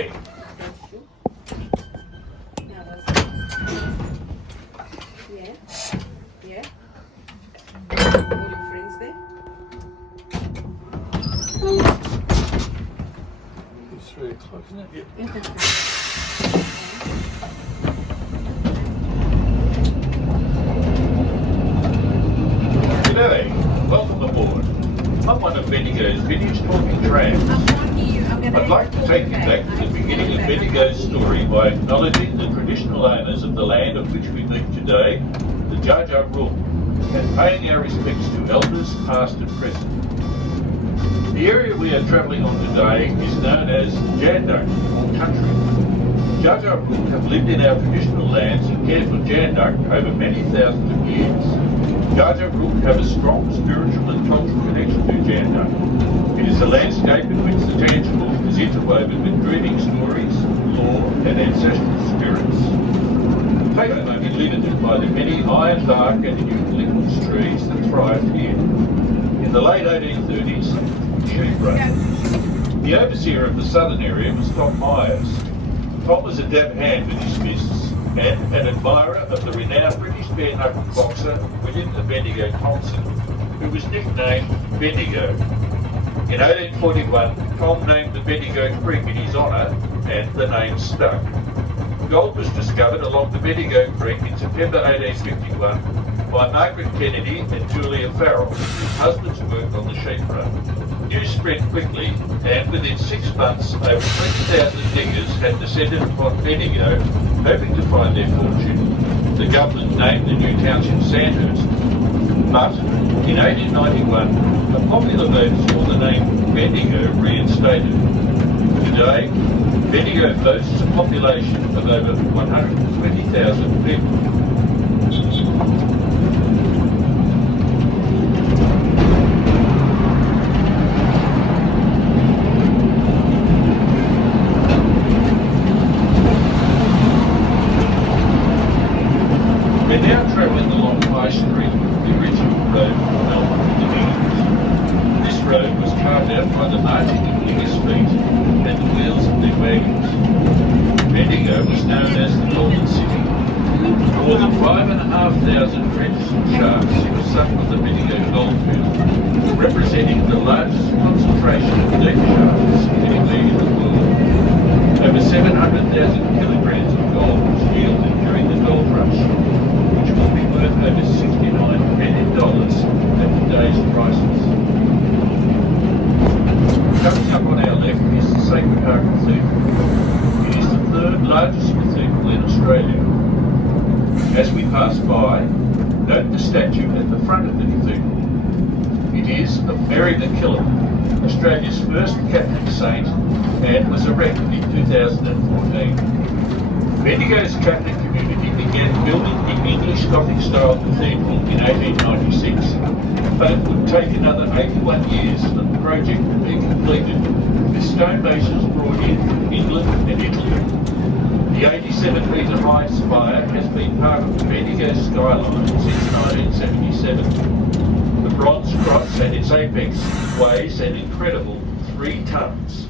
doing? Yeah. Yeah. All your friends there? It's 3 o'clock, isn't it? Yep. G'day, welcome aboard. I'm one of Bendigo's vintage talking trams. I'd like to take you back to the beginning of Bendigo's story by acknowledging the traditional owners of the land on which we meet today, the Jar Jar Rule, and paying our respects to elders past and present. The area we are travelling on today is known as Janduk, or country. Jar Jar Rule have lived in our traditional lands and cared for Janduk over many thousands of years. Jar Jar Rule have a strong spiritual and cultural connection to Janduk. It is a landscape in which the tangible is interwoven with dreaming stories, lore and ancestral spirits. Taylor may be limited by the many iron bark and eucalyptus trees that thrived here. In the late 1830s, sheep raised. The overseer of the southern area was Tom Myers. Tom was a dab hand with his fists and an admirer of the renowned British bare-knuckled boxer William the Bendigo Thompson, who was nicknamed Bendigo. In 1841, Tom named the Bendigo Creek in his honour, and the name stuck. Gold was discovered along the Bendigo Creek in September 1851 by Margaret Kennedy and Julia Farrell, whose husbands worked on the sheep run. News spread quickly, and within 6 months, over 20,000 diggers had descended upon Bendigo, hoping to find their fortune. The government named the new township Sandhurst. But in 1891, a popular vote saw the name Bendigo reinstated. Today, Bendigo boasts a population of over 120,000 people. We're now travelling along High Street, the original road from Melbourne to the Hills. This road was carved out by the marching of diggers' feet and the wheels of their wagons. Bendigo was known as the Golden City. More than 5,500 trenches and shafts were sunk on the Bendigo goldfield, representing the largest concentration of deep shafts anywhere in the world. Over 700,000 kilograms of gold was yielded during the gold rush, which will be worth over $69 million at today's prices. Coming up on our left is the Sacred Heart Cathedral. It is the third largest cathedral in Australia. As we pass by, note the statue at the front of the cathedral. It is of Mary McGowan, Australia's first Catholic saint, and was erected in 2014. Bendigo's Catholic community began building the English Gothic-style cathedral in 1896, but it would take another 81 years for the project to be completed, with stonemasons brought in from England and Italy. The 87-metre-high spire has been part of the Bendigo skyline since 1977. The bronze cross at its apex weighs an incredible 3 tonnes.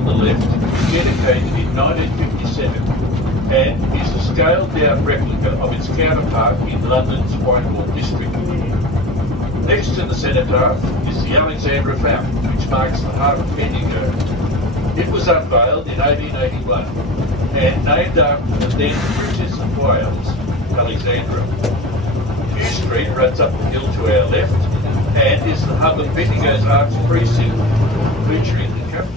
on the left was dedicated in 1957 and is a scaled-down replica of its counterpart in London's Whitehall district. Next to the cenotaph is the Alexandra Fountain, which marks the heart of Bendigo. It was unveiled in 1881 and named after the then Princess of Wales, Alexandra. New Street runs up the hill to our left and is the hub of Bendigo's arts precinct, featuring the capital.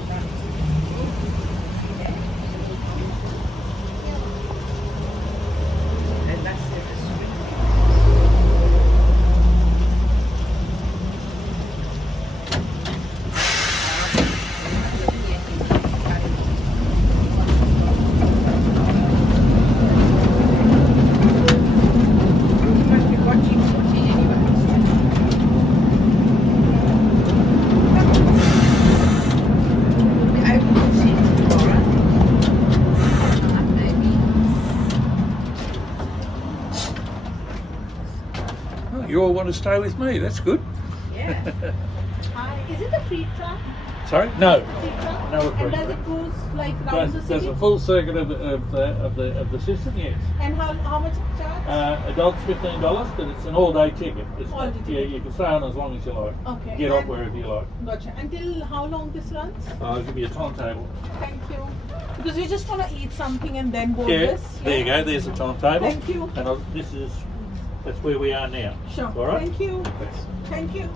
You all want to stay with me, that's good. Yeah. Is it a free tram? Sorry? No. Free tram? No, And does it goes like round the There's city? a full circuit of the system, yes. And how much it charge? Adults $15, but it's an all-day ticket. It's All day yeah, ticket. you can stay on as long as you like. Okay. Get off And- wherever you like. Gotcha. Until how long this runs? I'll give you a timetable. Thank you. Because we just want to eat something and then board Yeah, this. there you go. There's the timetable. Thank you. And that's where we are now. Sure. All right. Thank you. Thanks. Thank you.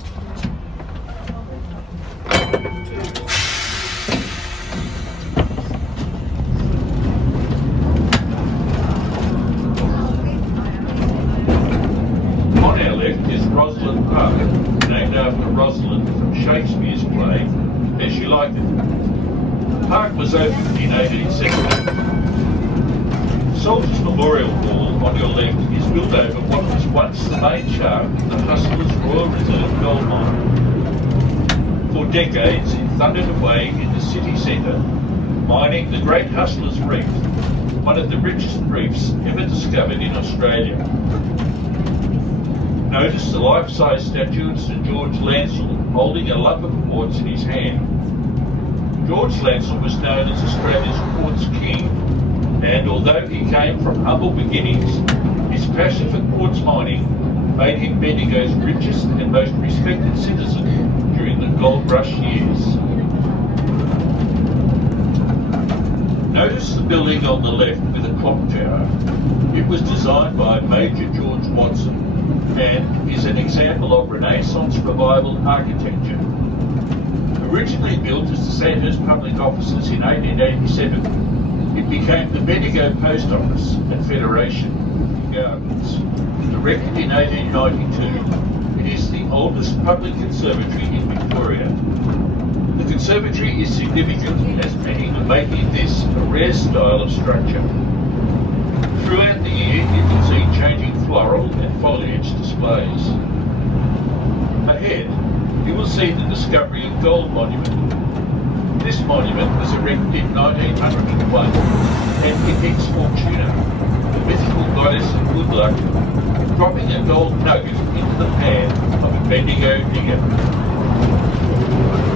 On our left is Rosalind Park, named after Rosalind from Shakespeare's play As You Like It. The park was opened in 1870. Soldiers Memorial Hall on your left is built over what was once the main shaft of the Hustlers Royal Reserve gold mine. For decades it thundered away in the city centre, mining the Great Hustlers Reef, one of the richest reefs ever discovered in Australia. Notice the life-size statue of St George Lancel holding a lump of quartz in his hand. George Lancel was known as Australia's quartz king, and although he came from humble beginnings, his passion for quartz mining made him Bendigo's richest and most respected citizen during the gold rush years. Notice the building on the left with a clock tower. It was designed by Major George Watson and is an example of Renaissance Revival architecture. Originally built as the Sandhurst Public Offices in 1887, it became the Bendigo Post Office and Federation Gardens. Erected in 1892, it is the oldest public conservatory in Victoria. The conservatory is significant as making this a rare style of structure. Throughout the year, you can see changing floral and foliage displays. Ahead, you will see the discovery of Gold Monument. This monument was erected in 1901 and depicts Fortuna, the mythical goddess of good luck, dropping a gold nugget into the pan of a Bendigo digger.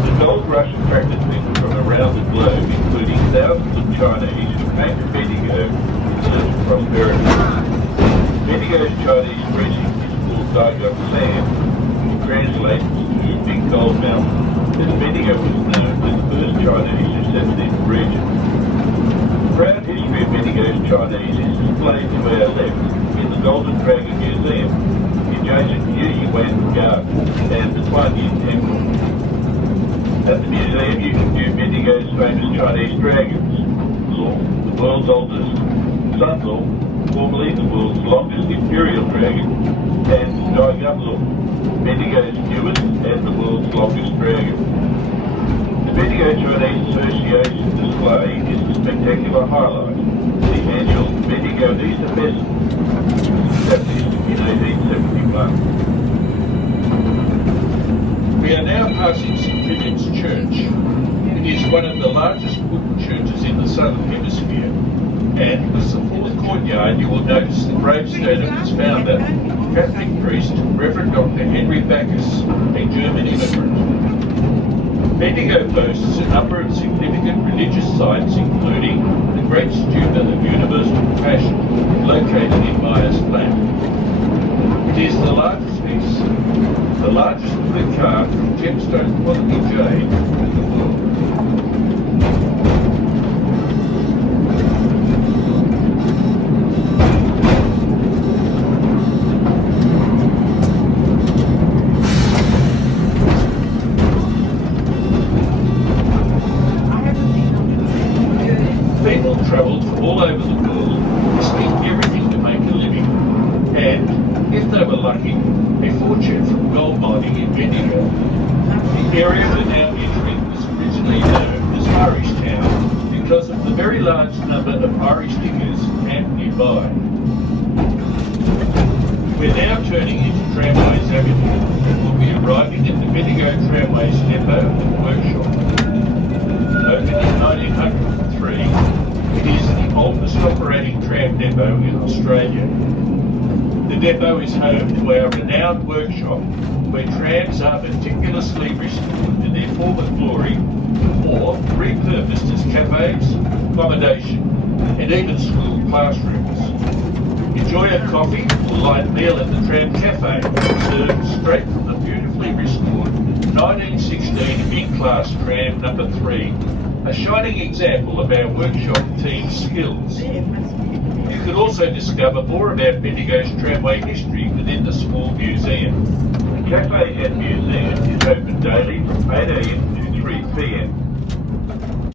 The gold rush attracted people from around the globe, including thousands of Chinese who came to Bendigo in search of prosperity. Bendigo's Chinese greeting is called Daigo Land, which translates to Big Gold Mountain, as Bendigo was known as the first Chinese who settled in the region. The proud history of Bendigo's Chinese is displayed to our left in the Golden Dragon Museum, adjacent to Yuan Garden and the Tuanyin Temple. At the museum you can view Bendigo's famous Chinese dragons, Law, the world's oldest, Sunlaw, formerly the world's longest imperial dragon, and Daigumlaw, Bendigo's newest and the world's longest dragon. The Bendigo Chinese Association display is the spectacular highlight, the annual Bendigo Easter Festival, established in 1871. We are now passing St Philip's Church. It is one of the largest wooden churches in the Southern Hemisphere, and with the full courtyard you will notice the gravestone of its founder, Catholic priest Reverend Dr. Henry Bacchus, a German immigrant. Bendigo boasts a number of significant religious sites, including the Great Stupa of Universal Compassion, located in Myers Flat. It is the largest wood carved from gemstone quality jade in the world. People travel from all over the world, risking everything to make a living, and, if they were lucky, a fortune from gold mining in Bendigo. The area we're now entering was originally known as Irish Town because of the very large number of Irish diggers camped nearby. We're now turning into Tramways Avenue and will be arriving at the Bendigo Tramways Depot and Workshop. Opened in 1903, it is the oldest operating tram depot in Australia. The depot is home to our renowned workshop, where trams are meticulously restored to their former glory or repurposed as cafes, accommodation, and even school classrooms. Enjoy a coffee or light meal at the Tram Cafe, served straight from the beautifully restored 1916 in-class tram number 3, a shining example of our workshop team's skills. You can also discover more about Bendigo's tramway history within the small museum. The cafe and museum is open daily from 8 a.m. to 3 p.m.